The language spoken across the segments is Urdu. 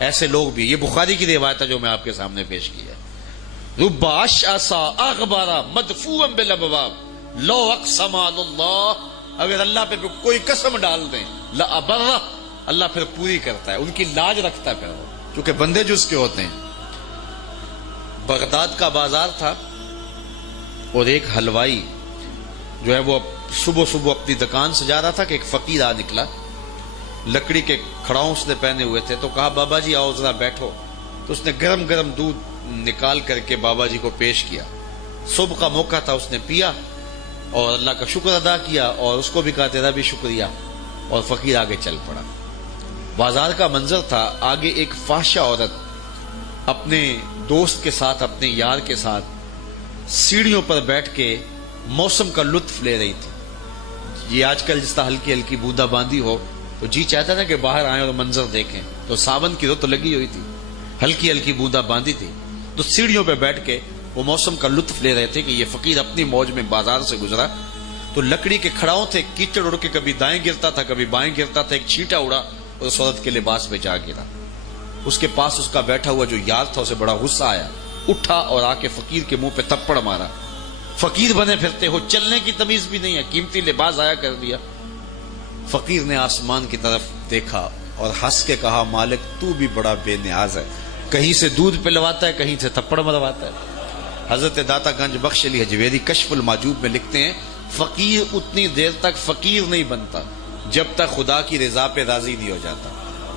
ایسے لوگ بھی، یہ بخاری کی روایت ہے جو میں آپ کے سامنے پیش کی ہے. رب اشعث اغبر مدفوعا بالابواب لو اقسم علی اللہ، اگر اللہ پہ کوئی قسم ڈال دیں لابرہ، اللہ پھر پوری کرتا ہے، ان کی لاج رکھتا ہے پھر وہ، چونکہ بندے جو اس کے ہوتے ہیں. بغداد کا بازار تھا اور ایک حلوائی جو ہے وہ صبح صبح اپنی دکان سجا رہا تھا کہ ایک فقیر آ نکلا، لکڑی کے کھڑاؤں اس نے پہنے ہوئے تھے. تو کہا بابا جی آؤ ذرا بیٹھو. تو اس نے گرم گرم دودھ نکال کر کے بابا جی کو پیش کیا. صبح کا موقع تھا، اس نے پیا اور اللہ کا شکر ادا کیا اور اس کو بھی کہا تیرا بھی شکریہ، اور فقیر آگے چل پڑا. بازار کا منظر تھا، آگے ایک فاحشہ عورت اپنے دوست کے ساتھ، اپنے یار کے ساتھ سیڑھیوں پر بیٹھ کے موسم کا لطف لے رہی تھی. یہ آج کل جس طرح ہلکی ہلکی بوندا باندی ہو تو جی چاہتا نا کہ باہر آئیں اور منظر دیکھیں. تو ساون کی رت لگی ہوئی تھی، ہلکی ہلکی بوندا باندی تھی، تو سیڑھیوں پہ بیٹھ کے وہ موسم کا لطف لے رہے تھے کہ یہ فقیر اپنی موج میں بازار سے گزرا. تو لکڑی کے کھڑاؤں تھے، کیچڑ اڑ کے کبھی دائیں گرتا تھا کبھی بائیں گرتا تھا. ایک چھینٹا اڑا اور اس عورت کے لباس پہ جا گرا. اس کے پاس اس کا بیٹھا ہوا جو یار تھا اسے بڑا غصہ آیا، اٹھا اور آ کے فقیر کے منہ پہ تھپڑ مارا. فقیر بنے پھرتے ہو، چلنے کی تمیز بھی نہیں ہے، قیمتی لباس آیا کر دیا. فقیر نے آسمان کی طرف دیکھا اور ہنس کے کہا مالک تو بھی بڑا بے نیاز ہے، کہیں سے دودھ پلواتا ہے کہیں سے تھپڑ مرواتا ہے. حضرت داتا گنج بخش علی حجویری کشف المعجوب میں لکھتے ہیں فقیر اتنی دیر تک فقیر نہیں بنتا جب تک خدا کی رضا پہ راضی نہیں ہو جاتا.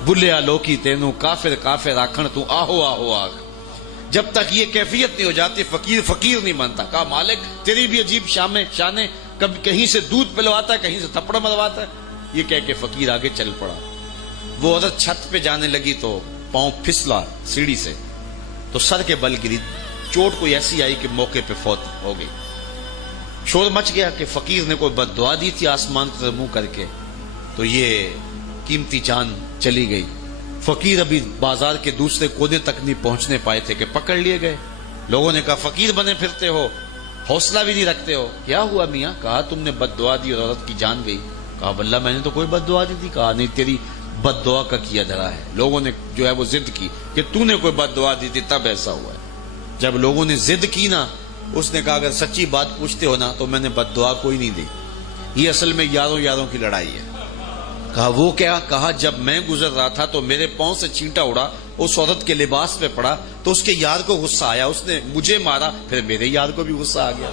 بلیا لوکی تینوں کافر کافر آکھن تو آہو آہو آگ، جب تک یہ کیفیت نہیں ہو جاتی فقیر فقیر نہیں بنتا. کہا مالک تیری بھی عجیب شانے، کبھی کہیں سے دودھ پلواتا ہے کہیں سے تھپڑ مرواتا ہے. یہ کہہ کے فقیر آگے چل پڑا. وہ عورت چھت پہ جانے لگی تو پاؤں پھسلا سیڑھی سے تو سر کے بل گری. چوٹ کوئی ایسی آئی کہ موقع پہ فوت ہو گئی. شور مچ گیا کہ فقیر نے کوئی بد دعا دی تھی آسمان کی طرف منہ کر کے، تو یہ قیمتی جان چلی گئی. فقیر ابھی بازار کے دوسرے کونے تک نہیں پہنچنے پائے تھے کہ پکڑ لیے گئے. لوگوں نے کہا فقیر بنے پھرتے ہو، حوصلہ بھی نہیں رکھتے ہو، کیا ہوا میاں؟ کہا تم نے بد دعا دی اور عورت کی جان گئی. کہا واللہ میں نے تو کوئی بد دعا دی تھی. کہا نہیں، تیری بد دعا کا کیا دھرا ہے. لوگوں نے جو ہے وہ ضد کی کہ تو نے کوئی بد دعا دی تھی تب ایسا ہوا ہے. جب لوگوں نے ضد کی نا، اس نے کہا اگر سچی بات پوچھتے ہو نا تو میں نے بد دعا کوئی نہیں دی. یہ اصل میں یاروں کی لڑائی ہے. کہا وہ کیا؟ کہا جب میں گزر رہا تھا تو میرے پاؤں سے چینٹا اڑا، اس عورت کے لباس پہ پڑا تو اس کے یار کو غصہ آیا، اس نے مجھے مارا، پھر میرے یار کو بھی غصہ آ گیا.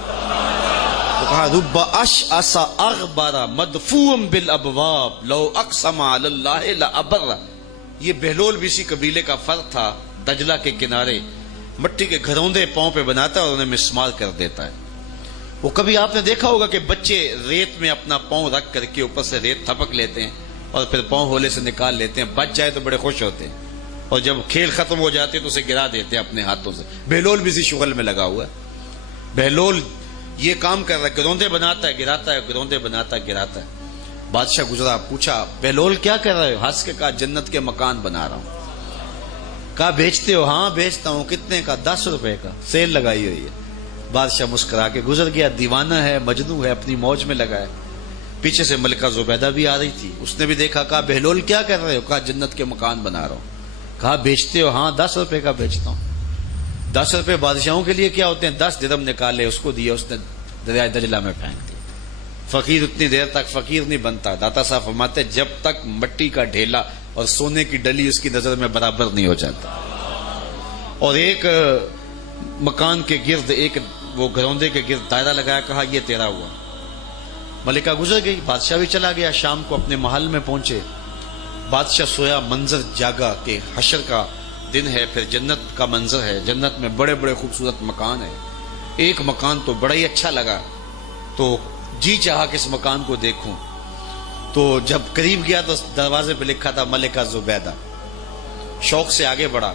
تو کہا رب اشعث اغبر مدفوعا بالابواب لو اقسم علی اللہ لابر. یہ بہلول بھی اسی قبیلے کا فرد تھا، دجلہ کے کنارے مٹی کے گھروندے پاؤں پہ بناتا ہے اور انہیں مسمار کر دیتا ہے. وہ کبھی آپ نے دیکھا ہوگا کہ بچے ریت میں اپنا پاؤں رکھ کر کے اوپر سے ریت تھپک لیتے ہیں اور پھر پاؤں ہولے سے نکال لیتے ہیں، بچ جائے تو بڑے خوش ہوتے ہیں، اور جب کھیل ختم ہو جاتے ہیں تو اسے گرا دیتے ہیں اپنے ہاتھوں سے. بہلول بھی اسی شغل میں لگا ہوا ہے. بہلول یہ کام کر رہا ہے، گروندے بناتا ہے گراتا ہے، گروندے بناتا ہے گراتا ہے. بادشاہ گزرا، پوچھا بہلول کیا کر رہے ہو؟ ہنس کے کہا جنت کے مکان بنا رہا ہوں. کہا بیچتے ہو؟ ہاں بیچتا ہوں. کتنے کا؟ 10 روپے کا، سیل لگائی ہوئی ہے. بادشاہ مسکرا کے گزر گیا. دیوانہ ہے، مجنوں ہے، اپنی موج میں لگا ہے. پیچھے سے ملکہ زبیدہ بھی آ رہی تھی، اس نے بھی دیکھا. کہا بہلول کیا کر رہے ہو؟ کہا جنت کے مکان بنا رہا ہوں. کہا بیچتے ہو؟ ہاں 10 روپے کا بیچتا ہوں. 10 روپے بادشاہوں کے لیے کیا ہوتے ہیں؟ 10 درم نکالے، اس کو دیا، اس نے دریائے دجلہ میں پھینک دی. فقیر اتنی دیر تک فقیر نہیں بنتا. داتا صاحب فرماتے جب تک مٹی کا ڈھیلا اور سونے کی ڈلی اس کی نظر میں برابر نہیں ہو جاتا. اور ایک مکان کے گرد، ایک وہ گروندے کے گرد دائرہ لگایا، کہا یہ تیرا ہوا. ملکہ گزر گئی، بادشاہ بھی چلا گیا. شام کو اپنے محل میں پہنچے، بادشاہ سویا، منظر جاگا کہ حشر کا دن ہے، پھر جنت کا منظر ہے. جنت میں بڑے بڑے خوبصورت مکان ہیں. ایک مکان تو بڑا ہی اچھا لگا تو جی چاہا کہ اس مکان کو دیکھوں. تو جب قریب گیا تو دروازے پہ لکھا تھا ملکہ زبیدہ. شوق سے آگے بڑھا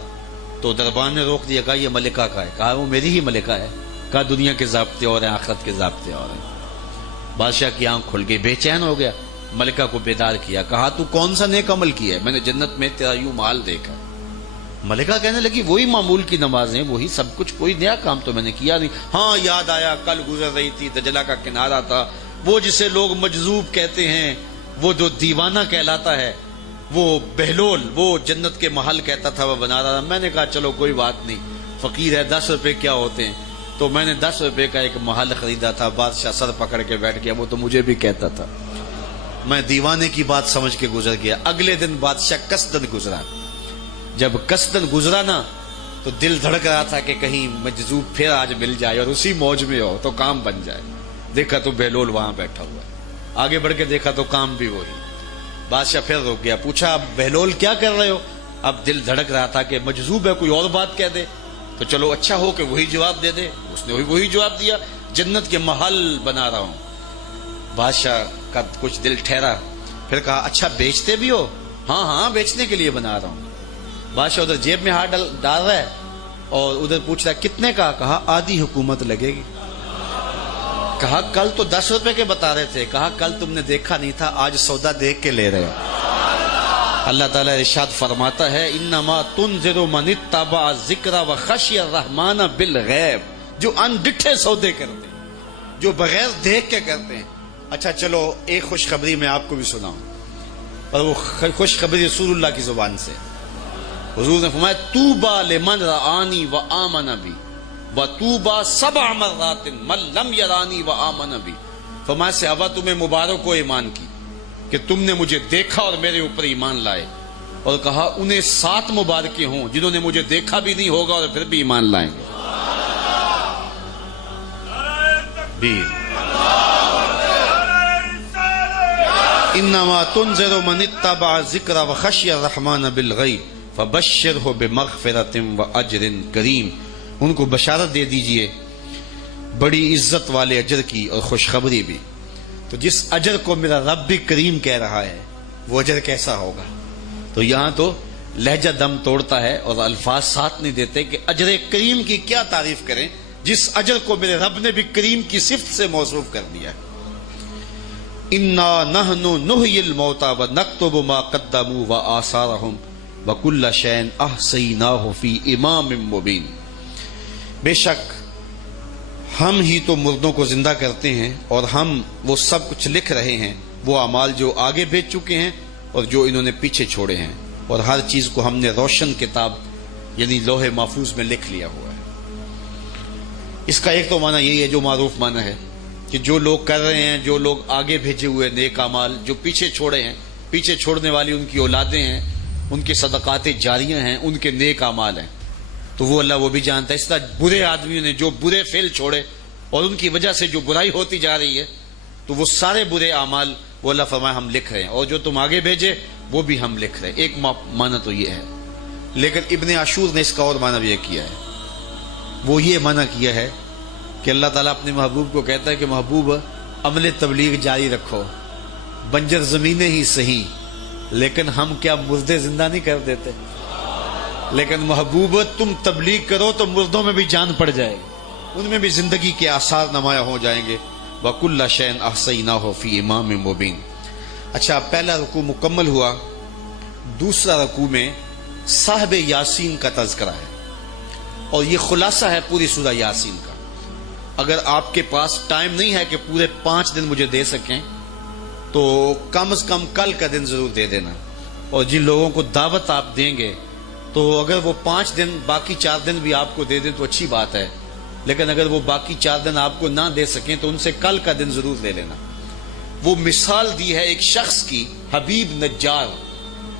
تو دربان نے روک دیا. کہا یہ ملکہ کا ہے. کہا وہ میری ہی ملکہ ہے. کہا دنیا کے ضابطے اور ہیں، آخرت کے ضابطے اور ہیں. بادشاہ کی آنکھ کھل گئی، بے چین ہو گیا. ملکہ کو بیدار کیا. کہا تو کون سا نیک عمل کیا ہے؟ میں نے جنت میں تیرا یوں مال دیکھا. ملکہ کہنے لگی وہی معمول کی نمازیں، وہی سب کچھ، کوئی نیا کام تو میں نے کیا نہیں. ہاں یاد آیا، کل گزر رہی تھی، دجلہ کا کنارہ تھا، وہ جسے لوگ مجذوب کہتے ہیں، وہ جو دیوانہ کہلاتا ہے، وہ بہلول وہ جنت کے محل کہتا تھا وہ بنا رہا تھا. میں نے کہا چلو کوئی بات نہیں, فقیر ہے, 10 روپے کیا ہوتے ہیں. تو میں نے 10 روپے کا ایک محل خریدا تھا. بادشاہ سر پکڑ کے بیٹھ گیا, وہ تو مجھے بھی کہتا تھا. میں دیوانے کی بات سمجھ کے گزر گیا. اگلے دن بادشاہ قصدن گزرا. جب قصدن گزرا نا تو دل دھڑک رہا تھا کہ کہیں مجذوب پھر آج مل جائے اور اسی موج میں ہو تو کام بن جائے. دیکھا تو بہلول وہاں بیٹھا ہوا ہے. آگے بڑھ کے دیکھا تو کام بھی وہی. بادشاہ پھر رک گیا, پوچھا اب بہلول کیا کر رہے ہو؟ اب دل دھڑک رہا تھا کہ مجذوب ہے, کوئی اور بات کہہ دے تو چلو اچھا ہو کہ وہی جواب دے دے. اس نے وہی جواب دیا, جنت کے محل بنا رہا ہوں. بادشاہ کا کچھ دل ٹھہرا, پھر کہا اچھا بیچتے بھی ہو؟ ہاں ہاں بیچنے کے لیے بنا رہا ہوں. بادشاہ ادھر جیب میں ہاتھ ڈال رہا ہے اور ادھر پوچھ رہا ہے کتنے کا؟ کہا آدھی حکومت لگے گی. کہا کل تو 10 روپے کے بتا رہے تھے. کہا کل تم نے دیکھا نہیں تھا, آج سودا دیکھ کے لے رہے ہو. اللہ تعالیٰ ارشاد فرماتا ہے انما تنذر من اتبع الذکر وخشی الرحمن بالغیب, جو ان ڈٹھے سودے کرتے ہیں, جو بغیر دیکھ کے کرتے ہیں. اچھا چلو ایک خوشخبری میں آپ کو بھی سناؤں, اور وہ خوشخبری رسول اللہ کی زبان سے. حضور نے فرمایا طوبی لمن رآنی وآمن بی وطوبی 7 مرات من لم یرانی وآمن بی. فرمایا صحابہ تمہیں مبارک ہو ایمان کی کہ تم نے مجھے دیکھا اور میرے اوپر ایمان لائے, اور کہا انہیں 7 مبارکیں ہوں جنہوں نے مجھے دیکھا بھی نہیں ہوگا اور پھر بھی ایمان لائیں گے. انما تنذر من اتبع الذکر وخشی الرحمن بالغیب فبشرہ بمغفرۃ واجر کریم. ان کو بشارت دے دیجئے بڑی عزت والے اجر کی اور خوشخبری بھی. تو جس اجر کو میرا رب بھی کریم کہہ رہا ہے وہ اجر کیسا ہوگا؟ تو یہاں تو لہجہ دم توڑتا ہے اور الفاظ ساتھ نہیں دیتے کہ اجر کریم کی کیا تعریف کریں جس اجر کو میرے رب نے بھی کریم کی صفت سے موصوف کر دیا ہے. انا نحن نحیی الموتى ونکتب ما قدموا وآثارهم وکل شیء احصیناہ فی امام مبین. بے شک ہم ہی تو مردوں کو زندہ کرتے ہیں اور ہم وہ سب کچھ لکھ رہے ہیں, وہ اعمال جو آگے بھیج چکے ہیں اور جو انہوں نے پیچھے چھوڑے ہیں, اور ہر چیز کو ہم نے روشن کتاب یعنی لوح محفوظ میں لکھ لیا ہوا ہے. اس کا ایک تو معنی یہی ہے جو معروف معنی ہے کہ جو لوگ کر رہے ہیں, جو لوگ آگے بھیجے ہوئے نیک اعمال جو پیچھے چھوڑے ہیں, پیچھے چھوڑنے والی ان کی اولادیں ہیں, ان کے صدقات جاریہ ہیں, ان کے نیک اعمال ہیں, تو وہ اللہ وہ بھی جانتا ہے. اس طرح برے آدمیوں نے جو برے فعل چھوڑے اور ان کی وجہ سے جو برائی ہوتی جا رہی ہے تو وہ سارے برے اعمال وہ اللہ فرمایا ہم لکھ رہے ہیں, اور جو تم آگے بھیجے وہ بھی ہم لکھ رہے ہیں. ایک معنی تو یہ ہے. لیکن ابن عاشور نے اس کا اور معنی بھی یہ کیا ہے. وہ یہ معنی کیا ہے کہ اللہ تعالیٰ اپنے محبوب کو کہتا ہے کہ محبوب عمل تبلیغ جاری رکھو, بنجر زمینیں ہی صحیح لیکن ہم کیا مردے زندہ نہیں کر دیتے. لیکن محبوب تم تبلیغ کرو تو مردوں میں بھی جان پڑ جائے گی, ان میں بھی زندگی کے آثار نمایاں ہو جائیں گے. وَكُلَّ شَيْءٍ أَحْصَيْنَاهُ فِي إِمَامٍ مُبِينٍ. اچھا پہلا رکوع مکمل ہوا. دوسرا رکوع میں صاحب یاسین کا تذکرہ ہے, اور یہ خلاصہ ہے پوری سورہ یاسین کا. اگر آپ کے پاس ٹائم نہیں ہے کہ پورے 5 دن مجھے دے سکیں تو کم از کم کل کا دن ضرور دے دینا, اور جن لوگوں کو دعوت آپ دیں گے تو اگر وہ 5 دن باقی 4 دن بھی آپ کو دے دیں تو اچھی بات ہے, لیکن اگر وہ باقی 4 دن آپ کو نہ دے سکیں تو ان سے کل کا دن ضرور لے لینا. وہ مثال دی ہے ایک شخص کی, حبیب نجار,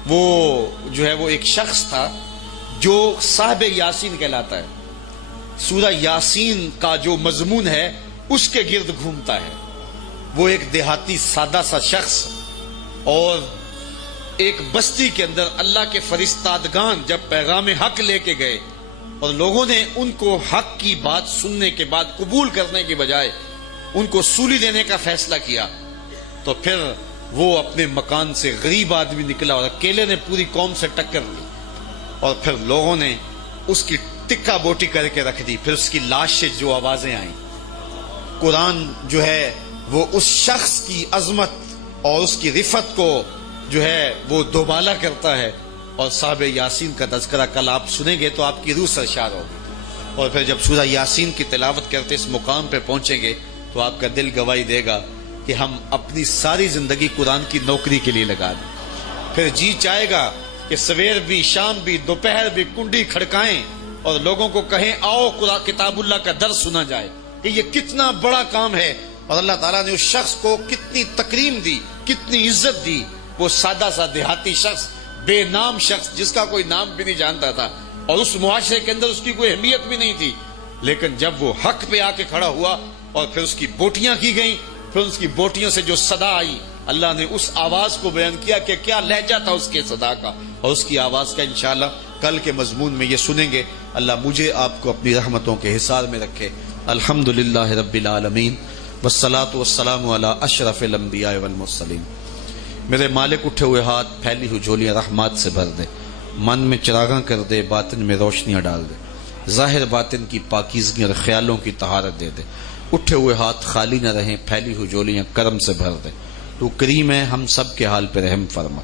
وہ جو ہے وہ ایک شخص تھا جو صاحب یاسین کہلاتا ہے. سورہ یاسین کا جو مضمون ہے اس کے گرد گھومتا ہے. وہ ایک دیہاتی سادہ سا شخص, اور ایک بستی کے اندر اللہ کے فرشتادگان جب پیغام حق لے کے گئے اور لوگوں نے ان کو حق کی بات سننے کے بعد قبول کرنے کے بجائے ان کو سولی دینے کا فیصلہ کیا, تو پھر وہ اپنے مکان سے غریب آدمی نکلا اور اکیلے نے پوری قوم سے ٹکر لی, اور پھر لوگوں نے اس کی ٹکا بوٹی کر کے رکھ دی. پھر اس کی لاش سے جو آوازیں آئیں, قرآن جو ہے وہ اس شخص کی عظمت اور اس کی رفت کو جو ہے وہ دوبالا کرتا ہے, اور صاحب یاسین کا تذکرہ کل آپ سنیں گے تو آپ کی روح سرشار ہوگی. اور پھر جب سورہ یاسین کی تلاوت کرتے اس مقام پہ پہنچیں گے تو آپ کا دل گواہی دے گا کہ ہم اپنی ساری زندگی قرآن کی نوکری کے لیے لگا دیں, پھر جی چاہے گا کہ سویر بھی شام بھی دوپہر بھی کنڈی کھڑکائیں اور لوگوں کو کہیں آؤ کتاب اللہ کا درس سنا جائے کہ یہ کتنا بڑا کام ہے. اور اللہ تعالیٰ نے اس شخص کو کتنی تکریم دی, کتنی عزت دی. وہ سادہ سا دیہاتی شخص, بے نام شخص, جس کا کوئی نام بھی نہیں جانتا تھا اور اس معاشرے کے اندر اس کی کوئی اہمیت بھی نہیں تھی, لیکن جب وہ حق پہ آ کے کھڑا ہوا اور پھر اس کی بوٹیاں کی گئیں, پھر اس کی بوٹیوں سے جو صدا آئی, اللہ نے اس آواز کو بیان کیا کہ کیا لہجہ تھا اس کے صدا کا, اور اس کی آواز کا انشاءاللہ کل کے مضمون میں یہ سنیں گے. اللہ مجھے آپ کو اپنی رحمتوں کے حصار میں رکھے. الحمدللہ رب العالمین والصلاة والسلام علی اشرف الانبیاء والمرسلین. میرے مالک اٹھے ہوئے ہاتھ پھیلی ہوئی جھولیاں رحمات سے بھر دے, من میں چراغاں کر دے, باطن میں روشنیاں ڈال دے, ظاہر باطن کی پاکیزگی اور خیالوں کی طہارت دے دے. اٹھے ہوئے ہاتھ خالی نہ رہیں, پھیلی ہوئی جھولیاں کرم سے بھر دے. تو کریم ہے, ہم سب کے حال پہ رحم فرما.